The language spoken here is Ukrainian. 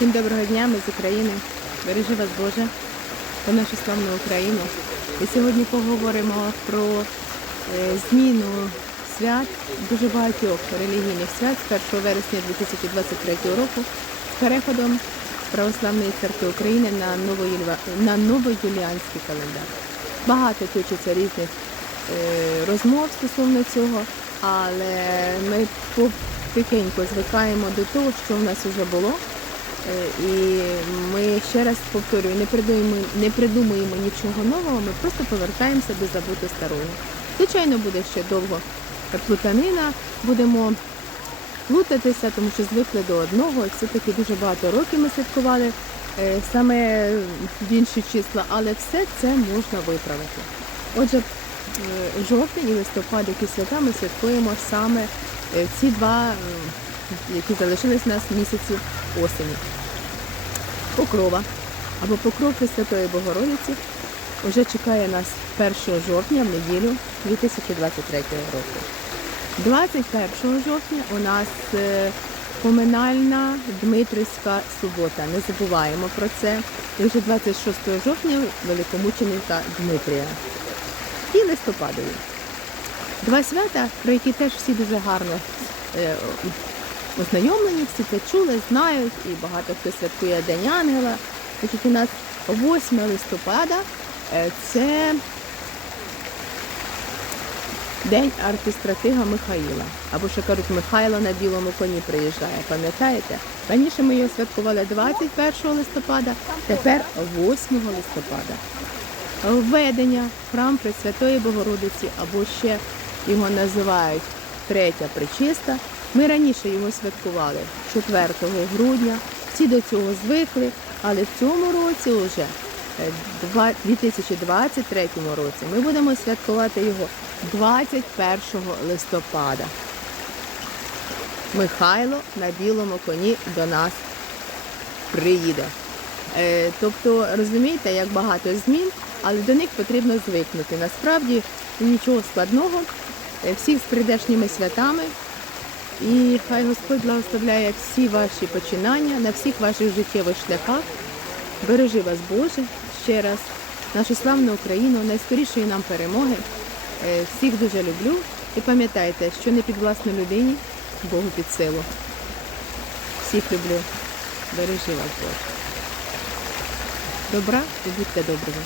Всім доброго дня, ми з України. Бережи вас Боже та нашу славну Україну. І сьогодні поговоримо про е, зміну свят дуже багатьох релігійних свят з 1 вересня 2023 року з переходом Православної церкви України на на новоюліанський календар. Багато точиться різних е, розмов стосовно цього, але ми потихеньку звикаємо до того, що в нас вже було. Е, І ми ще раз повторюю, не придумуємо, не придумуємо нічого нового, ми просто повертаємося до забутого старого. Звичайно, буде ще довго плутанина, будемо плутатися, тому що звикли до одного. Все-таки дуже багато років ми святкували е, саме в інші числа, але все це можна виправити. Отже, е, жовтень і листопад, які свята ми святкуємо саме ці два, які залишились у нас місяці осені. Покрова або покров Пресвятої Богородиці вже чекає нас 1 жовтня в неділю 2023 року. 21 жовтня у нас е, поминальна Дмитрівська субота. Не забуваємо про це. І вже 26 жовтня великомученика Дмитрія. І листопадові. Два свята, про які теж всі дуже гарно е, ознайомлені, всі це чули, знають, і багато хто святкує День Ангела. Значить, у нас 8 листопада е, це День архістратига Михаїла. Або ще кажуть, Михайло на білому коні приїжджає. Пам'ятаєте? Раніше ми його святкували 21 листопада, тепер 8 листопада. Введення храм Пресвятої Богородиці, або ще його називають Третя Пречиста. Ми раніше його святкували 4 грудня. Всі до цього звикли, але в цьому році вже два- 2023 році ми будемо святкувати його 21 листопада. Михайло на білому коні до нас приїде. Е, Тобто, розумієте, як багато змін, але до них потрібно звикнути. Насправді нічого складного. Е, Всіх з прийдешніми святами. І хай Господь благословляє всі ваші починання на всіх ваших життєвих шляхах. Бережи вас, Боже, ще раз, нашу славну Україну, найскорішої нам перемоги. Е, всіх дуже люблю і пам'ятайте, що не під власну людині, Богу під силу. Всіх люблю. Бережи вас, Боже. Добра і будьте добрими.